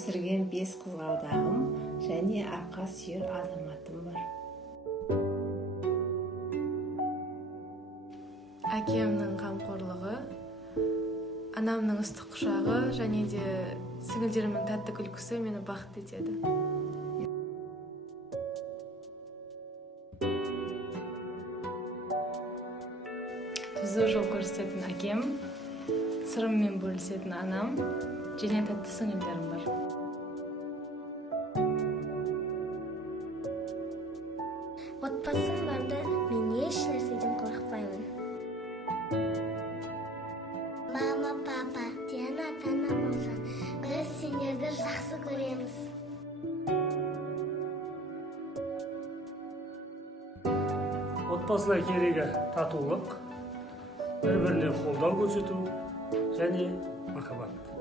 өсірген 5 қызғалдағым және арқа сүйер азаматым бар. Әкемнің қамқорлығы, анамның ыстық құшағы және де сіңілдерімнің тәтті күлкісі мені бақытты етеді. Түзу жол көрсететін әкем, сырыммен бөлісетін анам және тәтті сіңілдерім бар. Отбасым барда мен еш нәрседен қорықпаймын. Мама, папа, Диана ата-ана болса, біз сендерді жақсы көреміз. Отбасына керегі татулық, бір-біріне қолдау көрсету және махаббат.